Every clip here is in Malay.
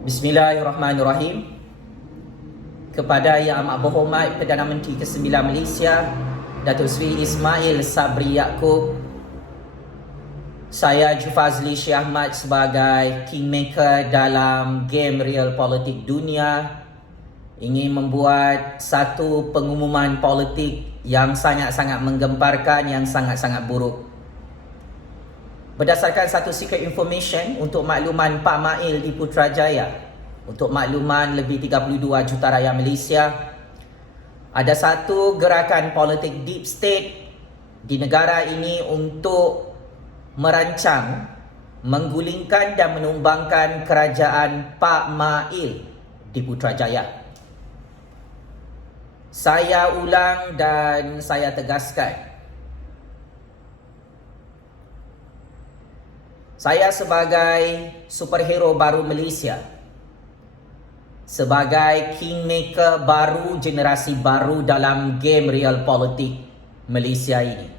Bismillahirrahmanirrahim. Kepada Yang Amat Berhormat Perdana Menteri ke-9 Malaysia, Datuk Seri Ismail Sabri Yaakob, saya Jufazli Syekh Ahmad sebagai kingmaker dalam game real politik dunia ingin membuat satu pengumuman politik yang sangat-sangat menggemparkan, yang sangat-sangat buruk. Berdasarkan satu secret information untuk makluman Pak Mail di Putrajaya, untuk makluman lebih 32 juta rakyat Malaysia, ada satu gerakan politik deep state di negara ini untuk merancang, menggulingkan dan menumbangkan kerajaan Pak Mail di Putrajaya. Saya ulang dan saya tegaskan, saya sebagai superhero baru Malaysia, sebagai kingmaker baru, generasi baru dalam game real politik Malaysia ini,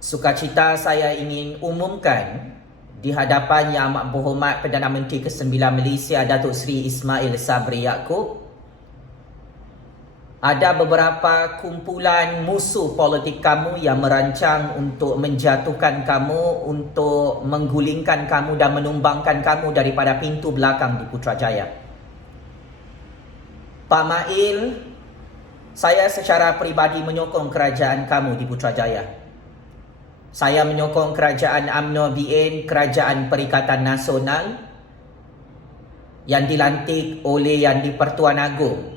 sukacita saya ingin umumkan di hadapan Yang Amat Berhormat Perdana Menteri ke-9 Malaysia, Datuk Seri Ismail Sabri Yaakob, ada beberapa kumpulan musuh politik kamu yang merancang untuk menjatuhkan kamu, untuk menggulingkan kamu dan menumbangkan kamu daripada pintu belakang di Putrajaya. Pak Mail, saya secara peribadi menyokong kerajaan kamu di Putrajaya. Saya menyokong kerajaan UMNO BN, Kerajaan Perikatan Nasional yang dilantik oleh Yang di-Pertuan Agong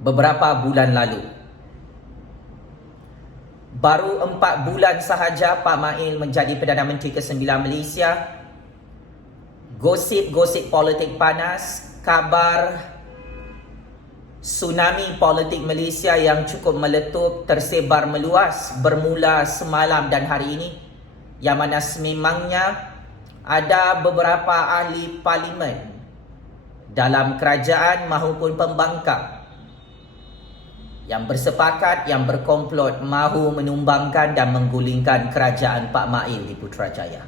beberapa bulan lalu. Baru 4 bulan sahaja Pak Mail menjadi Perdana Menteri ke-9 Malaysia, gosip-gosip politik panas, kabar tsunami politik Malaysia yang cukup meletup tersebar meluas bermula semalam dan hari ini, yang mana sememangnya ada beberapa ahli parlimen dalam kerajaan maupun pembangkang yang bersepakat, yang berkomplot mahu menumbangkan dan menggulingkan kerajaan Pak Mail di Putrajaya.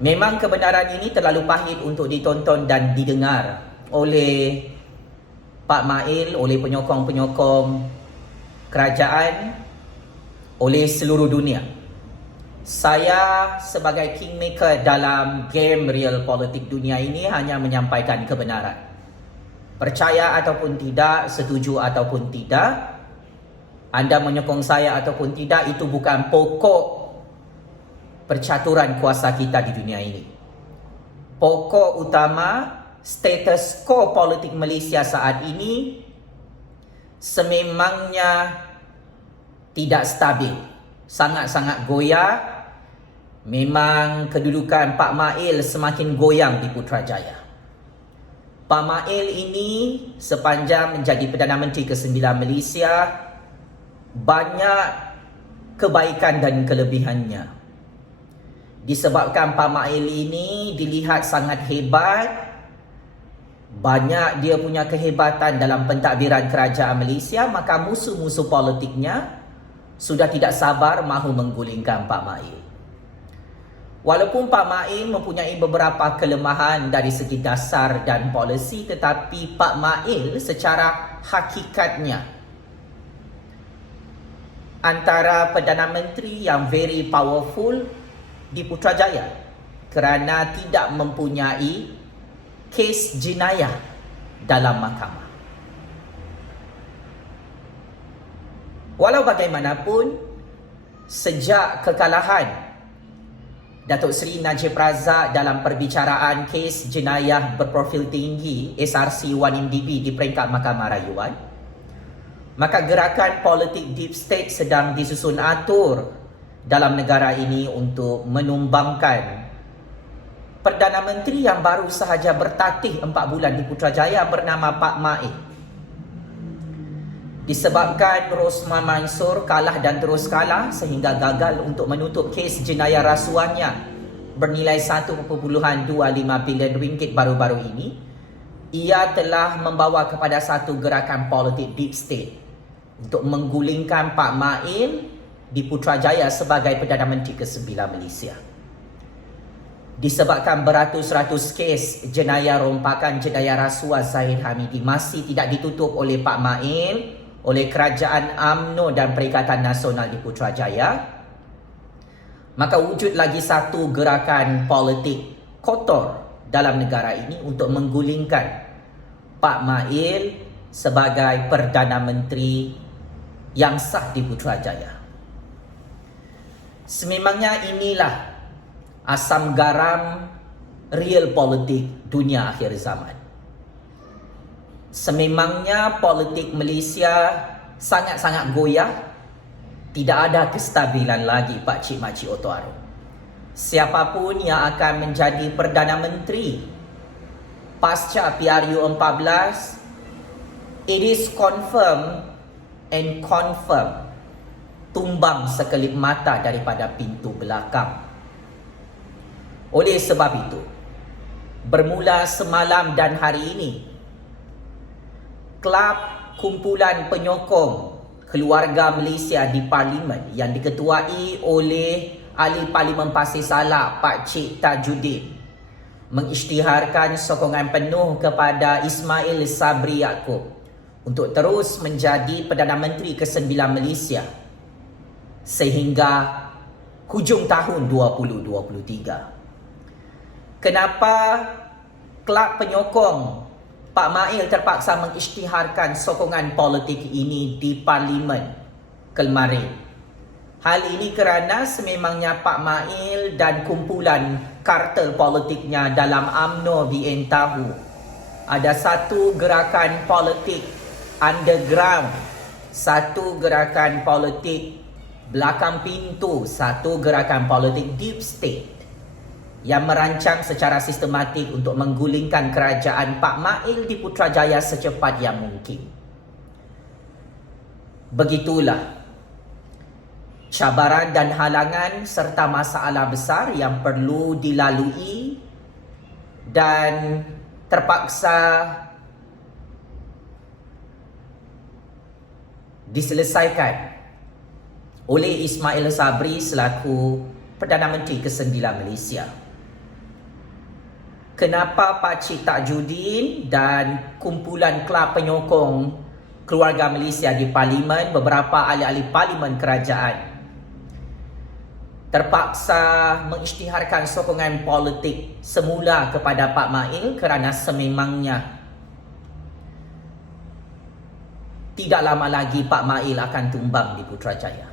Memang kebenaran ini terlalu pahit untuk ditonton dan didengar oleh Pak Mail, oleh penyokong-penyokong kerajaan, oleh seluruh dunia. Saya sebagai kingmaker dalam game real politik dunia ini hanya menyampaikan kebenaran. Percaya ataupun tidak, setuju ataupun tidak, anda menyokong saya ataupun tidak, itu bukan pokok percaturan kuasa kita di dunia ini. Pokok utama status quo politik Malaysia saat ini sememangnya tidak stabil, sangat-sangat goyah. Memang kedudukan Pak Mail semakin goyang di Putrajaya. Pak Mail ini sepanjang menjadi Perdana Menteri ke-9 Malaysia, banyak kebaikan dan kelebihannya. Disebabkan Pak Mail ini dilihat sangat hebat, banyak dia punya kehebatan dalam pentadbiran kerajaan Malaysia, maka musuh-musuh politiknya sudah tidak sabar mahu menggulingkan Pak Mail. Walaupun Pak Mail mempunyai beberapa kelemahan dari segi dasar dan polisi, tetapi Pak Mail secara hakikatnya antara Perdana Menteri yang very powerful di Putrajaya kerana tidak mempunyai kes jenayah dalam mahkamah. Walau bagaimanapun, sejak kekalahan Datuk Seri Najib Razak dalam perbicaraan kes jenayah berprofil tinggi SRC 1MDB di peringkat Mahkamah Rayuan, maka gerakan politik deep state sedang disusun atur dalam negara ini untuk menumbangkan Perdana Menteri yang baru sahaja bertatih 4 bulan di Putrajaya bernama Pak Mail. Disebabkan Rosman Mansor kalah dan terus kalah sehingga gagal untuk menutup kes jenayah rasuahnya bernilai 1.25 bilion ringgit baru-baru ini, ia telah membawa kepada satu gerakan politik deep state untuk menggulingkan Pak Mail di Putrajaya sebagai Perdana Menteri ke-9 Malaysia. disebabkan beratus-ratus kes jenayah rompakan jenayah rasuah Zahid Hamidi masih tidak ditutup oleh Pak Mail, oleh Kerajaan UMNO dan Perikatan Nasional di Putrajaya, maka wujud lagi satu gerakan politik kotor dalam negara ini untuk menggulingkan Pak Mail sebagai Perdana Menteri yang sah di Putrajaya. Sememangnya inilah asam garam real politik dunia akhir zaman. Sememangnya politik Malaysia sangat-sangat goyah. Tidak ada kestabilan lagi Pak Cik Makcik Oto-Aroh. Siapapun yang akan menjadi Perdana Menteri pasca PRU 14, it is confirm tumbang sekelip mata daripada pintu belakang. Oleh sebab itu, bermula semalam dan hari ini, Kelab Kumpulan Penyokong Keluarga Malaysia di Parlimen yang diketuai oleh Ahli Parlimen Pasir Salak Pak Cik Tajuddin mengisytiharkan sokongan penuh kepada Ismail Sabri Yaakob untuk terus menjadi Perdana Menteri ke-9 Malaysia sehingga hujung tahun 2023. Kenapa Kelab Penyokong Pak Mail terpaksa mengisytiharkan sokongan politik ini di Parlimen kemarin? Hal ini kerana sememangnya Pak Mail dan kumpulan kartel politiknya dalam UMNO BN tahu ada satu gerakan politik underground, satu gerakan politik belakang pintu, satu gerakan politik deep state yang merancang secara sistematik untuk menggulingkan kerajaan Pak Mail di Putrajaya secepat yang mungkin. Begitulah cabaran dan halangan serta masalah besar yang perlu dilalui dan terpaksa diselesaikan oleh Ismail Sabri selaku Perdana Menteri ke-9 Malaysia. Kenapa Pak Cik Tajuddin dan kumpulan Kelab Penyokong Keluarga Malaysia di Parlimen, beberapa ahli-ahli Parlimen kerajaan terpaksa mengisytiharkan sokongan politik semula kepada Pak Mail kerana sememangnya tidak lama lagi Pak Mail akan tumbang di Putrajaya.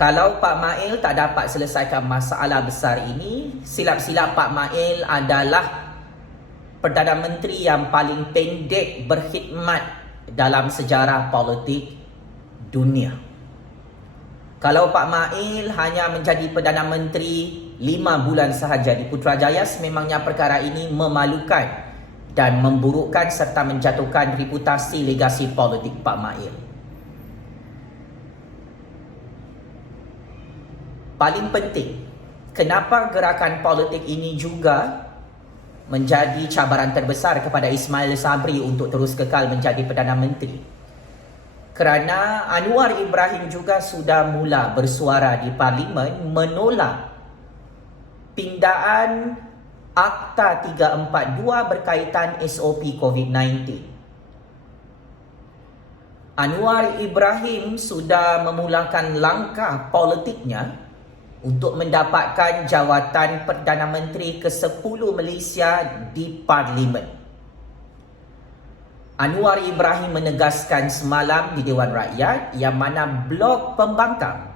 Kalau Pak Mail tak dapat selesaikan masalah besar ini, silap-silap Pak Mail adalah Perdana Menteri yang paling pendek berkhidmat dalam sejarah politik dunia. Kalau Pak Mail hanya menjadi Perdana Menteri 5 bulan sahaja di Putrajaya, sememangnya perkara ini memalukan dan memburukkan serta menjatuhkan reputasi legasi politik Pak Mail. Paling penting, kenapa gerakan politik ini juga menjadi cabaran terbesar kepada Ismail Sabri untuk terus kekal menjadi Perdana Menteri? Kerana Anwar Ibrahim juga sudah mula bersuara di Parlimen menolak pindaan Akta 342 berkaitan SOP COVID-19. Anwar Ibrahim sudah memulakan langkah politiknya untuk mendapatkan jawatan Perdana Menteri ke-10 Malaysia di Parlimen. Anwar Ibrahim menegaskan semalam di Dewan Rakyat yang mana Blok Pembangkang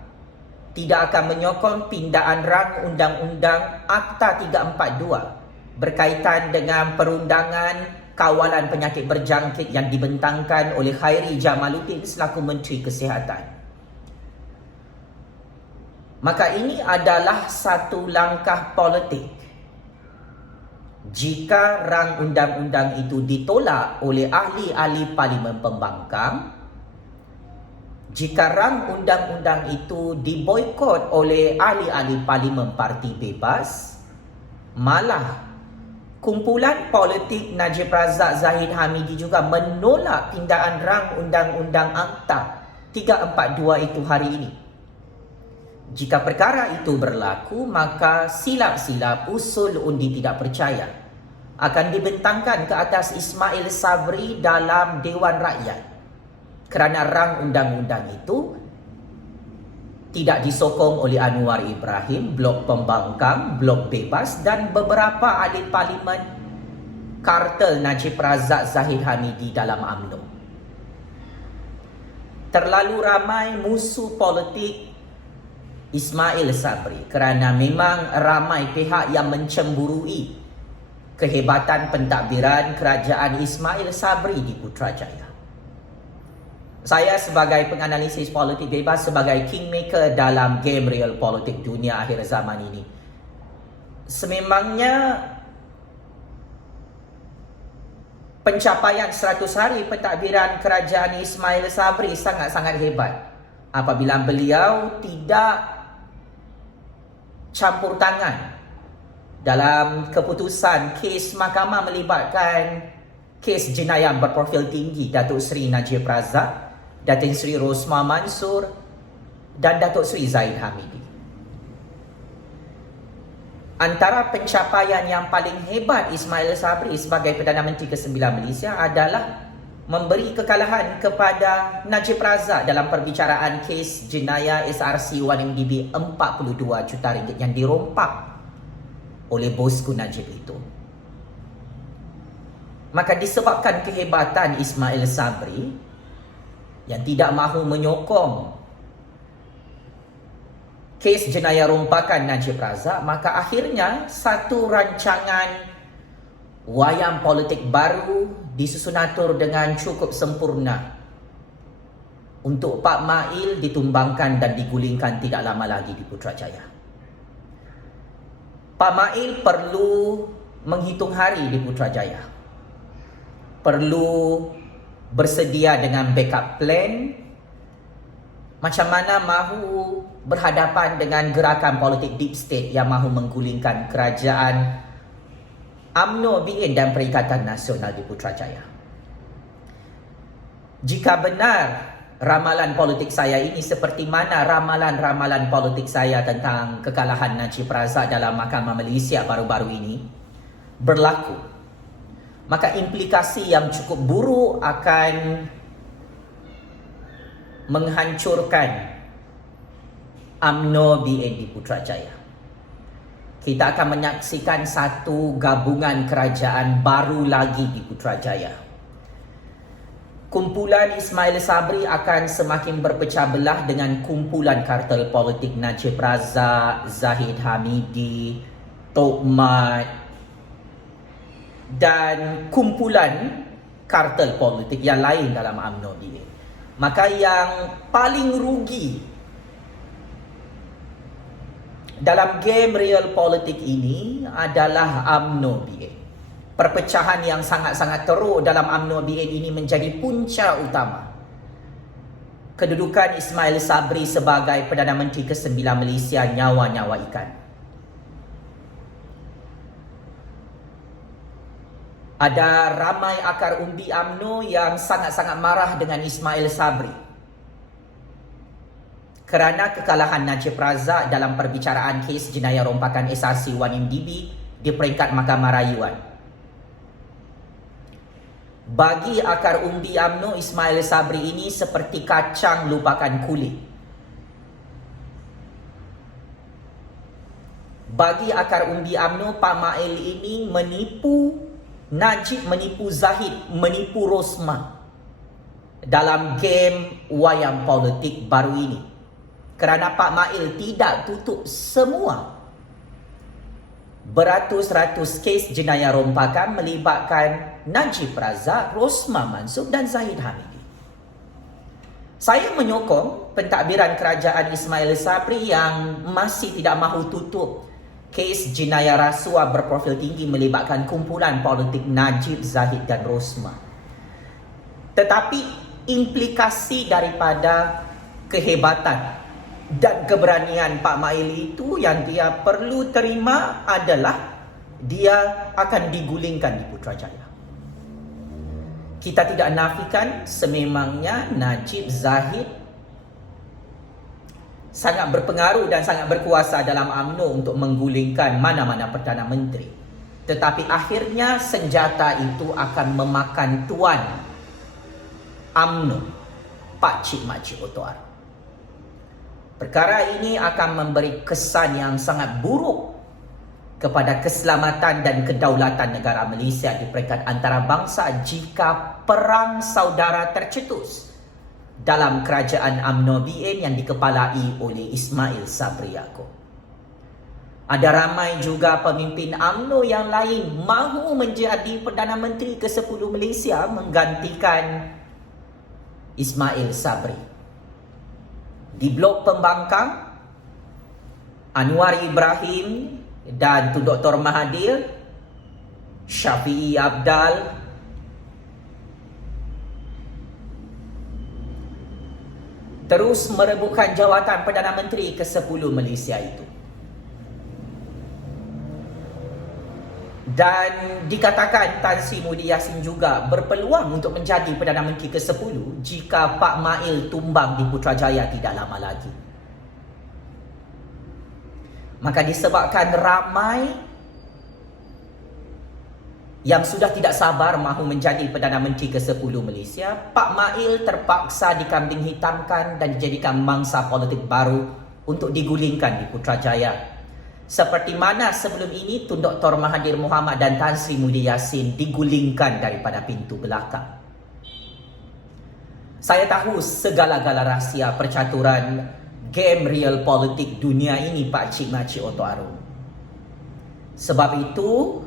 tidak akan menyokong pindaan rang Undang-Undang Akta 342 berkaitan dengan perundangan kawalan penyakit berjangkit yang dibentangkan oleh Khairi Jamaluddin selaku Menteri Kesihatan. Maka ini adalah satu langkah politik. Jika rang undang-undang itu ditolak oleh ahli-ahli Parlimen Pembangkang, jika rang undang-undang itu diboikot oleh ahli-ahli Parlimen Parti Bebas, malah kumpulan politik Najib Razak Zahid Hamidi juga menolak pindaan rang undang-undang Akta 342 itu hari ini. Jika perkara itu berlaku, maka silap-silap usul undi tidak percaya akan dibentangkan ke atas Ismail Sabri dalam Dewan Rakyat, kerana rang undang-undang itu tidak disokong oleh Anwar Ibrahim, Blok Pembangkang, Blok Bebas dan beberapa ahli parlimen kartel Najib Razak Zahid Hamidi dalam UMNO. Terlalu ramai musuh politik Ismail Sabri kerana memang ramai pihak yang mencemburui kehebatan pentadbiran kerajaan Ismail Sabri di Putrajaya. Saya sebagai penganalisis politik bebas, sebagai kingmaker dalam game real politik dunia akhir zaman ini, sememangnya pencapaian 100 hari pentadbiran kerajaan Ismail Sabri sangat-sangat hebat apabila beliau tidak campur tangan dalam keputusan kes mahkamah melibatkan kes jenayah berprofil tinggi Datuk Seri Najib Razak, Datin Seri Rosmah Mansor dan Datuk Seri Zahid Hamidi. Antara pencapaian yang paling hebat Ismail Sabri sebagai Perdana Menteri ke-9 Malaysia adalah memberi kekalahan kepada Najib Razak dalam perbicaraan kes jenayah SRC1MDB 42 juta ringgit yang dirompak oleh bosku Najib itu. Maka disebabkan kehebatan Ismail Sabri yang tidak mahu menyokong kes jenayah rompakan Najib Razak, maka akhirnya satu rancangan wayang politik baru disusun atur dengan cukup sempurna untuk Pak Mail ditumbangkan dan digulingkan tidak lama lagi di Putrajaya. Pak Mail perlu menghitung hari di Putrajaya, perlu bersedia dengan backup plan macam mana mahu berhadapan dengan gerakan politik deep state yang mahu menggulingkan kerajaan UMNO, BN dan Perikatan Nasional di Putrajaya. Jika benar ramalan politik saya ini seperti mana ramalan-ramalan politik saya tentang kekalahan Najib Razak dalam Mahkamah Malaysia baru-baru ini berlaku, maka implikasi yang cukup buruk akan menghancurkan UMNO, BN di Putrajaya. Kita akan menyaksikan satu gabungan kerajaan baru lagi di Putrajaya. Kumpulan Ismail Sabri akan semakin berpecah belah dengan kumpulan kartel politik Najib Razak, Zahid Hamidi, Tok Mat dan kumpulan kartel politik yang lain dalam UMNO ini. Maka yang paling rugi dalam game real politik ini adalah UMNO BN. Perpecahan yang sangat-sangat teruk dalam UMNO BN ini menjadi punca utama kedudukan Ismail Sabri sebagai Perdana Menteri ke-9 Malaysia nyawa-nyawa ikan. Ada ramai akar umbi UMNO yang sangat-sangat marah dengan Ismail Sabri kerana kekalahan Najib Razak dalam perbicaraan kes jenayah rompakan SRC1MDB di peringkat Mahkamah Rayuan. Bagi akar umbi UMNO, Ismail Sabri ini seperti kacang lupakan kulit. Bagi akar umbi UMNO, Pak Mail ini menipu Najib, menipu Zahid, menipu Rosmah dalam game wayang politik baru ini. Kerana Pak Mail tidak tutup semua beratus-ratus kes jenayah rompakan melibatkan Najib Razak, Rosmah Mansor dan Zahid Hamidi. Saya menyokong pentadbiran kerajaan Ismail Sabri yang masih tidak mahu tutup kes jenayah rasuah berprofil tinggi melibatkan kumpulan politik Najib, Zahid dan Rosmah. Tetapi implikasi daripada kehebatan dan keberanian Pak Mail itu yang dia perlu terima adalah dia akan digulingkan di Putrajaya. Kita tidak nafikan sememangnya Najib, Zahid sangat berpengaruh dan sangat berkuasa dalam UMNO untuk menggulingkan mana-mana Perdana Menteri. Tetapi akhirnya senjata itu akan memakan tuan UMNO, Pak Cik Makcik Oto Arum. Perkara ini akan memberi kesan yang sangat buruk kepada keselamatan dan kedaulatan negara Malaysia di peringkat antarabangsa jika perang saudara tercetus dalam kerajaan UMNO BN yang dikepalai oleh Ismail Sabri Yaakob. Ada ramai juga pemimpin UMNO yang lain mahu menjadi Perdana Menteri ke-10 Malaysia menggantikan Ismail Sabri. Di Blok Pembangkang, Anwar Ibrahim dan Tun Dr. Mahathir, Syafiee Apdal, terus merebutkan jawatan Perdana Menteri ke-10 Malaysia itu. Dan dikatakan Tan Sri Muhyiddin Yassin juga berpeluang untuk menjadi Perdana Menteri ke-10 jika Pak Mail tumbang di Putrajaya tidak lama lagi. Maka disebabkan ramai yang sudah tidak sabar mahu menjadi Perdana Menteri ke-10 Malaysia, Pak Mail terpaksa dikambing hitamkan dan dijadikan mangsa politik baru untuk digulingkan di Putrajaya. Seperti mana sebelum ini Tun Dr. Mahathir Mohamad dan Tan Sri Muhyiddin Yassin digulingkan daripada pintu belakang. Saya tahu segala-gala rahsia percaturan game real politik dunia ini Pak Cik Makcik Oto Arum. Sebab itu,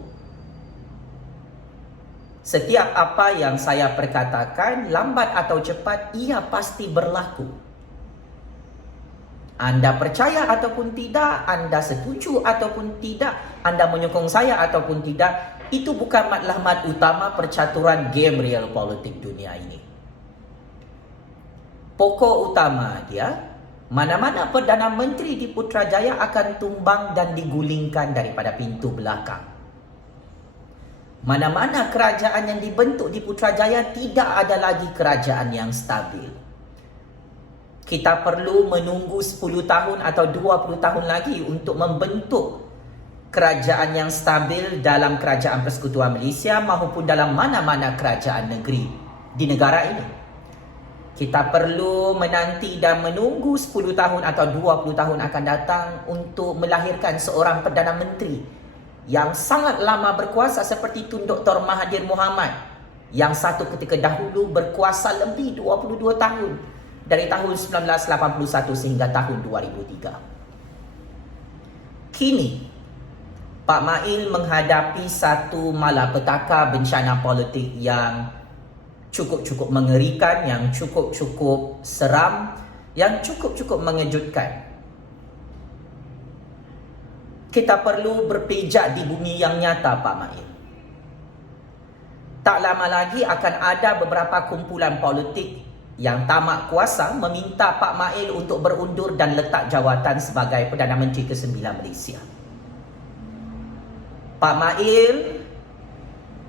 setiap apa yang saya perkatakan, lambat atau cepat, ia pasti berlaku. Anda percaya ataupun tidak, Anda setuju ataupun tidak, Anda menyokong saya ataupun tidak, itu bukan matlamat utama percaturan game real politik dunia ini. Pokok utama dia, mana-mana Perdana Menteri di Putrajaya akan tumbang dan digulingkan daripada pintu belakang. Mana-mana kerajaan yang dibentuk di Putrajaya tidak ada lagi kerajaan yang stabil. Kita perlu menunggu 10 tahun atau 20 tahun lagi untuk membentuk kerajaan yang stabil dalam Kerajaan Persekutuan Malaysia maupun dalam mana-mana kerajaan negeri di negara ini. Kita perlu menanti dan menunggu 10 tahun atau 20 tahun akan datang untuk melahirkan seorang Perdana Menteri yang sangat lama berkuasa seperti Tun Dr. Mahathir Mohamad yang satu ketika dahulu berkuasa lebih 22 tahun dari tahun 1981 sehingga tahun 2003. Kini, Pak Mail menghadapi satu malapetaka bencana politik yang cukup-cukup mengerikan, yang cukup-cukup seram, yang cukup-cukup mengejutkan. Kita perlu berpijak di bumi yang nyata, Pak Mail. Tak lama lagi akan ada beberapa kumpulan politik yang tamak kuasa meminta Pak Mail untuk berundur dan letak jawatan sebagai Perdana Menteri ke-9 Malaysia. Pak Mail,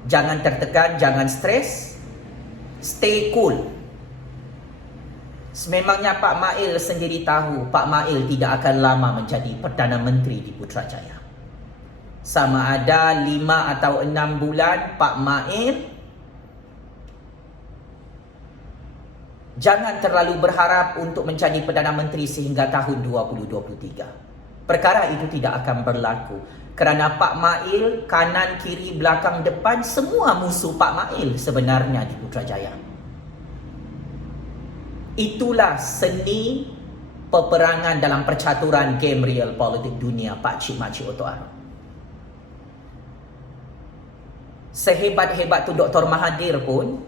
jangan tertekan, jangan stres, stay cool. Sememangnya Pak Mail sendiri tahu Pak Mail tidak akan lama menjadi Perdana Menteri di Putrajaya. Sama ada 5 atau 6 bulan, Pak Mail jangan terlalu berharap untuk menjadi Perdana Menteri sehingga tahun 2023. Perkara itu tidak akan berlaku. Kerana Pak Mail, kanan, kiri, belakang, depan, semua musuh Pak Mail sebenarnya di Putrajaya. Itulah seni peperangan dalam percaturan game real politik dunia Pak Cik Makcik Oto Arum. Sehebat-hebat Tun Dr. Mahathir pun,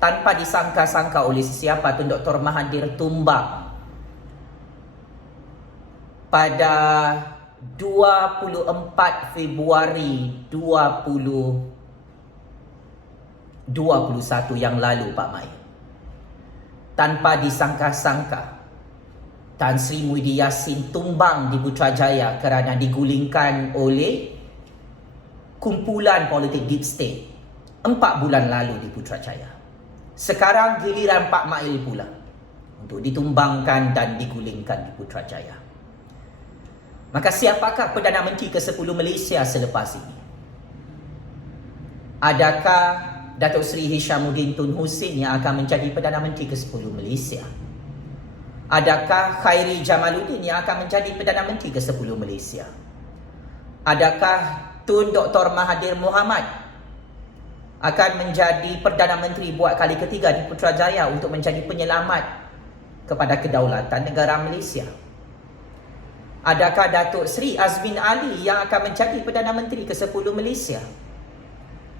tanpa disangka-sangka oleh sesiapa, Tun Dr. Mahathir tumbang pada 24 Februari 2021 yang lalu, Pak Mail. Tanpa disangka-sangka, Tan Sri Muhyiddin Yassin tumbang di Putrajaya kerana digulingkan oleh kumpulan politik deep state 4 bulan lalu di Putrajaya. Sekarang giliran Pak Mail pula. untuk ditumbangkan dan digulingkan di Putrajaya. Maka siapakah Perdana Menteri ke-10 Malaysia selepas ini? Adakah Datuk Seri Hishamuddin Tun Hussein yang akan menjadi Perdana Menteri ke-10 Malaysia? Adakah Khairi Jamaluddin yang akan menjadi Perdana Menteri ke-10 Malaysia? Adakah Tun Dr. Mahathir Mohamad akan menjadi Perdana Menteri buat kali ketiga di Putrajaya untuk menjadi penyelamat kepada kedaulatan negara Malaysia? Adakah Datuk Seri Azmin Ali yang akan menjadi Perdana Menteri ke-10 Malaysia?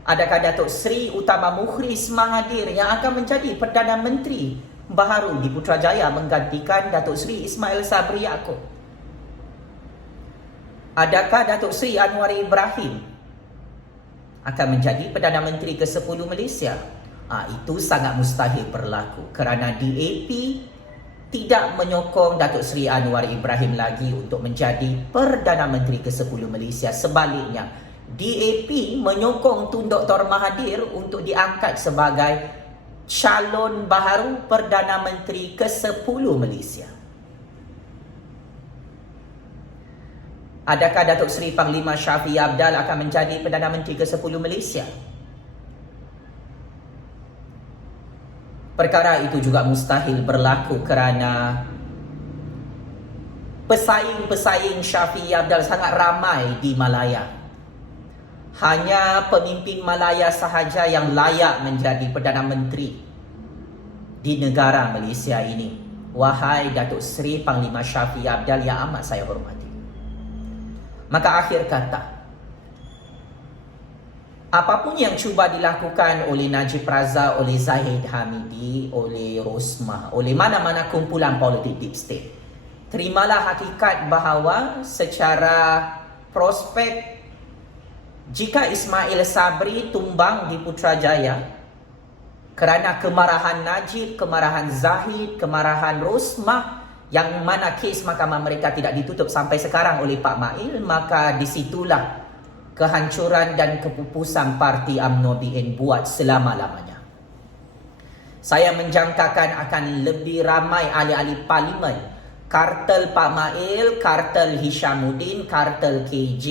Adakah Datuk Seri Utama Mukhris Mahathir yang akan menjadi Perdana Menteri baharu di Putrajaya menggantikan Datuk Seri Ismail Sabri Yaakob? Adakah Datuk Seri Anwar Ibrahim akan menjadi Perdana Menteri ke-10 Malaysia? Itu sangat mustahil berlaku kerana DAP tidak menyokong Datuk Seri Anwar Ibrahim lagi untuk menjadi Perdana Menteri ke-10 Malaysia. Sebaliknya, DAP menyokong Tun Dr. Mahathir untuk diangkat sebagai calon baharu Perdana Menteri ke-10 Malaysia. Adakah Datuk Seri Panglima Shafie Apdal akan menjadi Perdana Menteri ke-10 Malaysia? Perkara itu juga mustahil berlaku kerana pesaing-pesaing Shafie Apdal sangat ramai di Malaya. Hanya pemimpin Malaya sahaja yang layak menjadi Perdana Menteri di negara Malaysia ini. Wahai Datuk Seri Panglima Shafie Apdal yang amat saya hormati. Maka akhir kata, apapun yang cuba dilakukan oleh Najib Razak, oleh Zahid Hamidi, oleh Rosmah, oleh mana-mana kumpulan politik deep state, terimalah hakikat bahawa secara prospek, jika Ismail Sabri tumbang di Putrajaya kerana kemarahan Najib, kemarahan Zahid, kemarahan Rosmah, yang mana kes mahkamah mereka tidak ditutup sampai sekarang oleh Pak Mail, maka disitulah kehancuran dan kepupusan parti UMNO BN buat selama-lamanya. Saya menjangkakan akan lebih ramai ahli-ahli parlimen, kartel Pak Mail, kartel Hishamuddin, kartel KJ,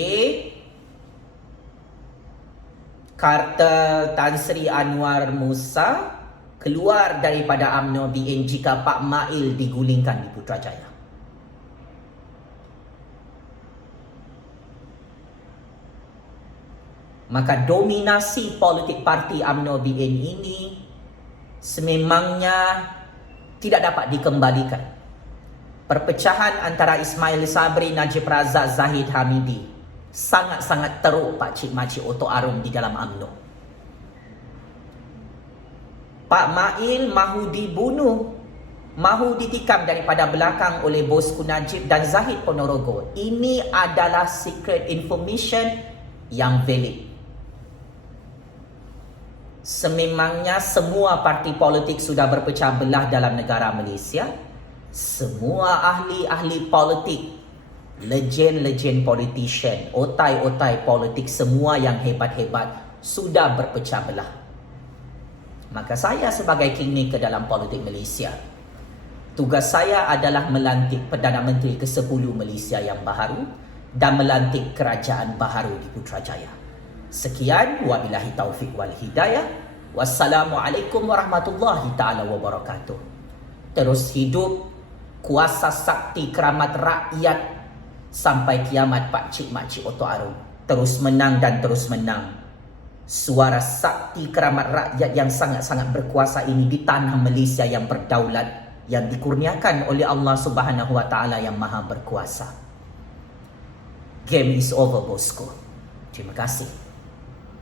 kartel Tan Sri Anwar Musa keluar daripada UMNO BN jika Pak Mail digulingkan di Putrajaya. Maka dominasi politik parti UMNO BN ini sememangnya tidak dapat dikembalikan. Perpecahan antara Ismail Sabri, Najib Razak, Zahid Hamidi sangat-sangat teruk pakcik-makcik otok arum di dalam UMNO. Pak Mail mahu dibunuh, mahu ditikam daripada belakang oleh bosku Najib dan Zahid Ponorogo. Ini adalah secret information yang valid. Sememangnya semua parti politik sudah berpecah belah dalam negara Malaysia. Semua ahli-ahli politik, legend-legend politician, otai-otai politik, semua yang hebat-hebat sudah berpecah belah. Maka saya sebagai kingmaker dalam politik Malaysia, tugas saya adalah melantik Perdana Menteri ke-10 Malaysia yang baharu dan melantik kerajaan baharu di Putrajaya. Sekian, wabillahi taufiq wal hidayah. Wassalamualaikum warahmatullahi ta'ala wabarakatuh. Terus hidup kuasa sakti keramat rakyat sampai kiamat pakcik-makcik otok arum. Terus menang dan terus menang. Suara sakti keramat rakyat yang sangat-sangat berkuasa ini di tanah Malaysia yang berdaulat, yang dikurniakan oleh Allah Subhanahu Wa Taala yang Maha Berkuasa. Game is over, bosku. Terima kasih.